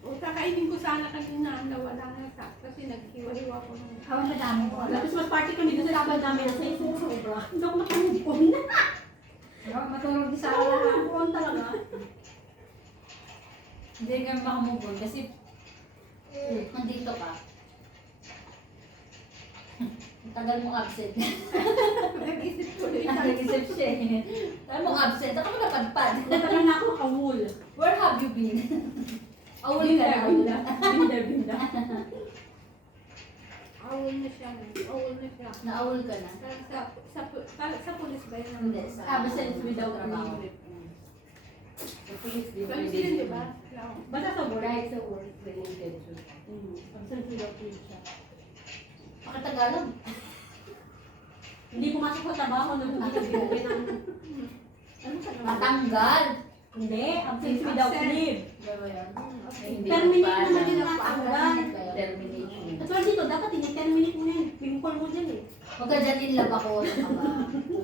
O, kakainin ko sana kanina, wala na sa kasi naghiwa-hiwa ko ng... Ako madami ko. Tapos mas party kami doon sa laban namin sa isang sobra. Hindi ako makamupon. Matulog din sa Ako lahat. makamupon talaga. Hindi ka makamove kasi nandito ka. Ang tagal mong absent. Nag-isip ko rin. Nag-isip siya eh. Tagal mong absent, ako napadpad. Talaga na ako awol. Where have you been? Awul ka na. Binda. Awol na siya. Awol na siya. Naawul ka na. Sa pulis ba yun? Hindi, sa Absent without trabaho. leave. Sa police din. Pulis yun, di ba? Basta sa work. Right sa work related to. Absent without leave siya. Pakatagalog. Hindi pumasok sa trabaho nung hindi ng... Ano sa trabaho? Matanggal. Hindi, absent without leave. Diba yan? Hindi Terminate pa naman alam. yung natanggal. Termination. At wala dito, dapat ini-terminate mo yan. Pimpol mo dyan eh. Huwag ka dyan in love ako. Ano ka ba?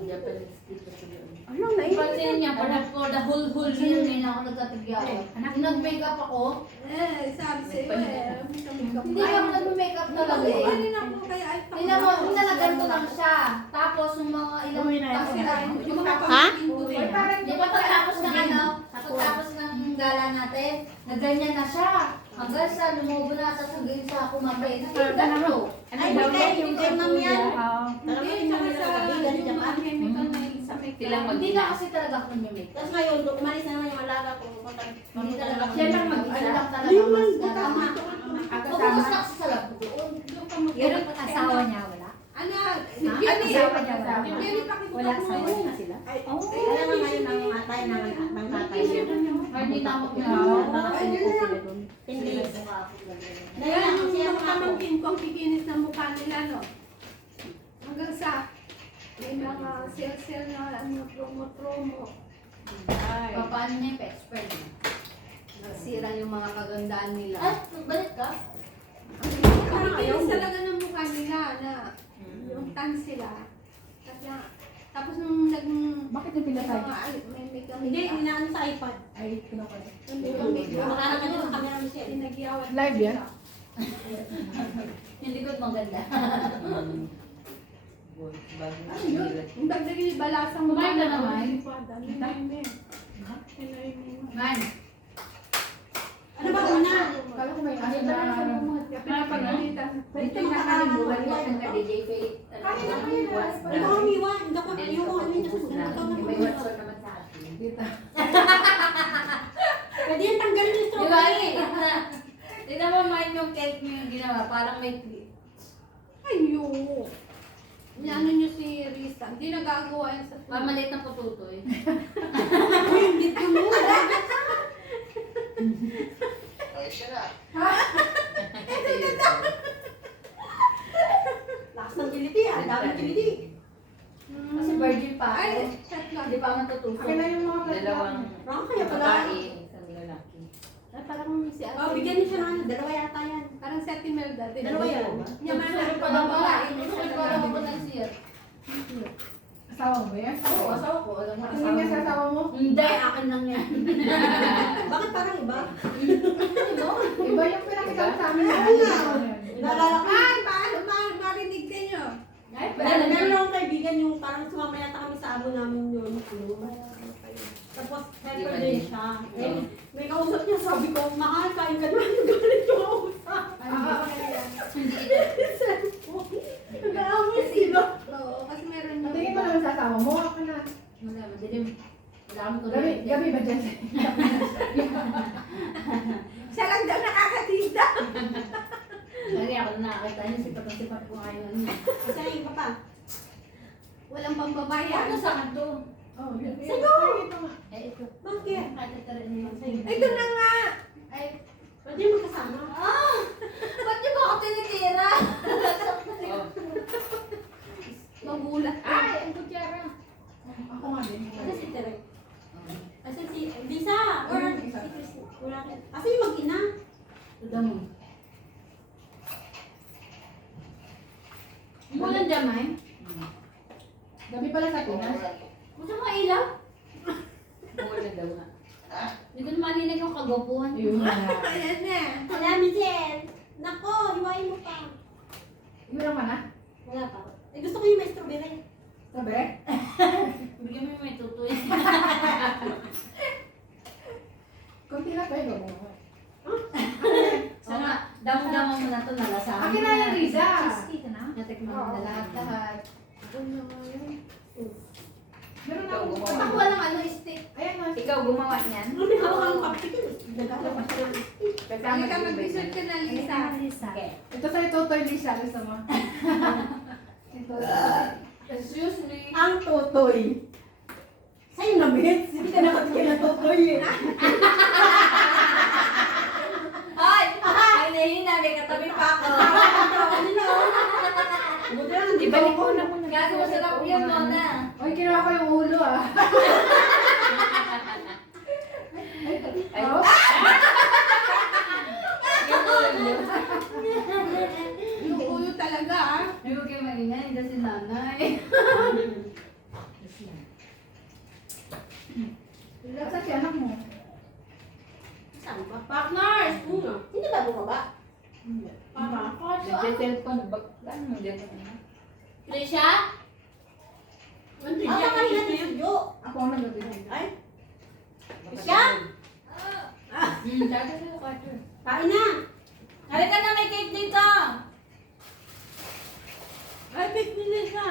Japanese dito sa doon. Ano, Pansin niya, for the whole year ngayon ako nagkatagyaw. Nung nag-makeup ako, Sabi sa'yo eh. hindi ako nag-makeup talaga eh. Hindi ako kaya ay Tingnan mo, kung nalagyan ko lang siya. Tapos yung mga ilang Uwi na kasi yun. Yung mga Ha? pamangkin ko di ba pagtapos ng ano, pagtapos ng gala natin, nagganyan na siya. Hanggang sa lumubo na sa sugin sa kumapay. Ganito. Ay, hindi, yung Vietnam yan. Hindi, tsaka sa yung mga chemical na yung sa may Silang Hindi na kasi talaga ako nag-makeup. Tapos ngayon, umalis na naman yung alaga ko. Hindi talaga ako Siya lang nag-makeup. mag-isa. Ano lang talaga Ayun, mas tama. Focus na kasi sa lab ko doon. Yan ang asawa niya, wala? Ano? Asawa niya, wala? Jenny, pakita Wala mo. asawa niya sila? Ay, Kaya nga ngayon ang atay ng tatay niya. Hindi na ako Nakakalimutan sila doon. 10 days. Kaya yung mga pamangkin ko, ang kikinis ng mukha nila, no? Hanggang sa may mga sel-sel na ano, promo-promo. Paano niya yung expert? Nasira yung mga kagandaan nila. Ay, balik ka? Kikinis talaga ng mukha nila na yung tan sila. Kaya, tapos nung Bakit yung pinatay? may makeup. Hindi, inaano sa iPad. Ay, kinukuha. Hindi yung makeup. Makakala ka din sa camera mo siya. Inagyawat. Live yan? Yung likod maganda. Ano yun? Yung dagdag yung balasang mo. Kumain ka naman? Hindi. Man, Ano ba una? Kala ko may asin Ano na... pinapagalitan? Dito makakalimutan mo. DJ Faye. Hindi ko umiwan. Hindi ko yung ano yung May WhatsApp naman sa atin. Dito. Pwede yung tanggalin yung di ba strawberry. tignan mo man yung cake niyo yung ginawa, parang may Ayo. Ano nyo si Risa? Hindi nagagawa yan sa mamalit na pututoy. Hindi ko mo. Lakas ng kiliti ah. Dami kiliti. Kasi virgin pa ako. Ay, chat lang. Hindi pa ako natutusok. Akin na yung mga Dalawang Baka kaya pala. babae, isang lalaki. Ay, parang si Ate. Oh, bigyan niyo siya ng ano. Dalawa yata yan. Parang si Ate Melda. din. Dalawa yan. Yaman na. Gusto ko lang pala. Gusto ko lang ako ng siya. Asawa mo ba yan? Oo, asawa ko. Alam mo, Hindi niya sa asawa mo? Hindi, akin lang yan. Bakit parang iba? Iba yung pinakita mo sa amin. Naalala ko. Ay, paano marinig kayo? Ay, Meron akong kaibigan yung parang sumama yata kami sa abo namin yun. Tapos, helper din siya. Eh, may kausap niya, sabi ko, mahal, kain ka na. Galit yung kausap. Nag-aamay sila. Oo, kasi meron Ang tingin mo naman sa asawa mo, ako na. Wala, madilim. Wala akong Gabi, tuloy. gabi ba dyan? Siya lang daw nakakatida. Lagi ako na nakakita niya, sipat ko ngayon. Kasi yung iba pa. Walang pambabayan. Ano sa kanto? Oh, yun. Sago! Eh, ito. Bakit? Kahit ito rin naman sa'yo. Ito na nga. Ay, Pwede yung magkasama. ba't niyo ba ako tinitira? Magulat. Ay, ang kutsara. Ako nga din. Ano si Tere? Kasi si Lisa. Or si Chris. Wala ka. Kasi yung mag-ina. Ito mo. Mo lang jamay? Gabi pala sa Pinas. Gusto mo ilaw? Mula daw nga. Hindi ko na marinig yung kagwapuhan. Yun na. Ayan na. Wala, Michelle. Nako, hiwain mo pa. Yun lang na. Wala pa. Eh, gusto ko yung may strawberry. Sabi? Bigyan mo yung may tutoy. Kunti na tayo. Sana, damo-damo mo na ito nalasahan. Akin na yan, Riza. Cheesecake na. Natikman mo na lahat. Ano nga yun? Meron na akong Ako walang ano, steak. Ayan na. Ikaw gumawa niyan? Ano, may hawak kang cupcake. Nagkala pa siya. Kaya ka mag-dessert ka na, Lisa. Okay. Ito sa'yo, Totoy Lisa. Gusto mo? Ito. Excuse me. Ang totoy. Sa'yo na, Bits. Hindi ka nakatigil na totoy eh. Ay! Ay, nahihina. May katabi pa ako. Buti lang, hindi Ibalik ko ko na muna. Gago masarap yun, Mona. Oy, kinuha ko yung ulo ah. Ay, Oh. Yung ulo talaga ah. Ay, huwag kayo maingay. Hindi si nanay. Sa si anak mo. Saan ba? Partners! Hindi ba bumaba? Para. nagsiselfon. Ano mo dyan? Trisha? Ang kanina si Sujo. Ako ang nag-ibig. Ay, siya? Dati na kwarto. Kain na. Halika na, may cake dito. Ay, pick ni Lisa.